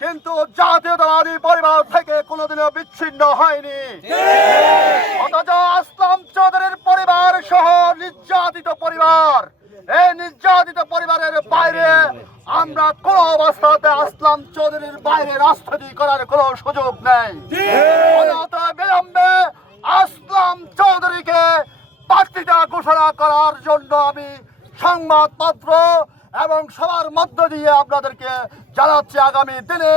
কিন্তু জাতীয়তাবাদী পরিবার থেকে কোনোদিনও বিচ্ছিন্ন হয়নি। অথচ আসলাম চৌধুরীর পরিবার সহ নির্যাতিত পরিবার। এই নির্যাতিত পরিবারের বাইরে আমরা কোন অবস্থাতে আসলাম চৌধুরীর বাইরে রাজনীতি করার কোনো সুযোগ নেই। বিলম্বে আসলাম চৌধুরীকে প্রার্থিতা ঘোষণা করার জন্য আমি সংবাদপত্র এবং সবার মধ্য দিয়ে আপনাদেরকে জানাচ্ছি আগামী দিনে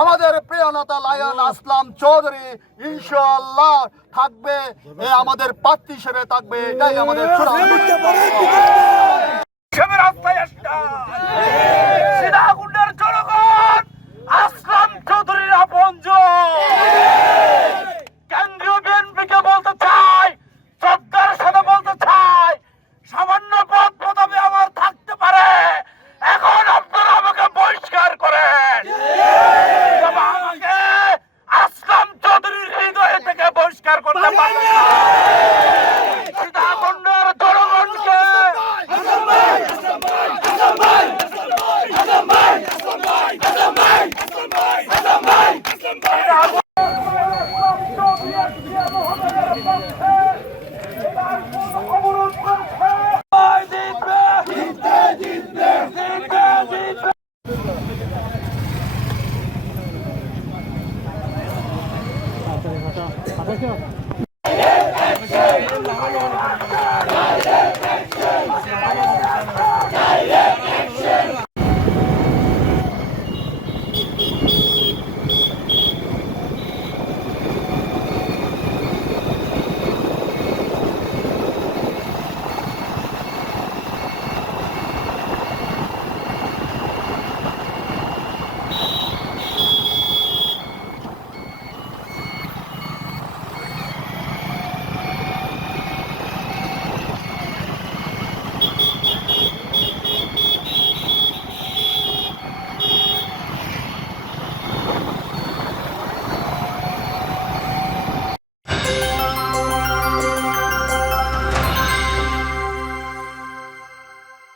আমাদের প্রিয় নেতা লায়ন আসলাম চৌধুরী ইনশাল্লাহ থাকবে এ আমাদের প্রার্থী হিসেবে থাকবে এটাই আমাদের 好的，这样。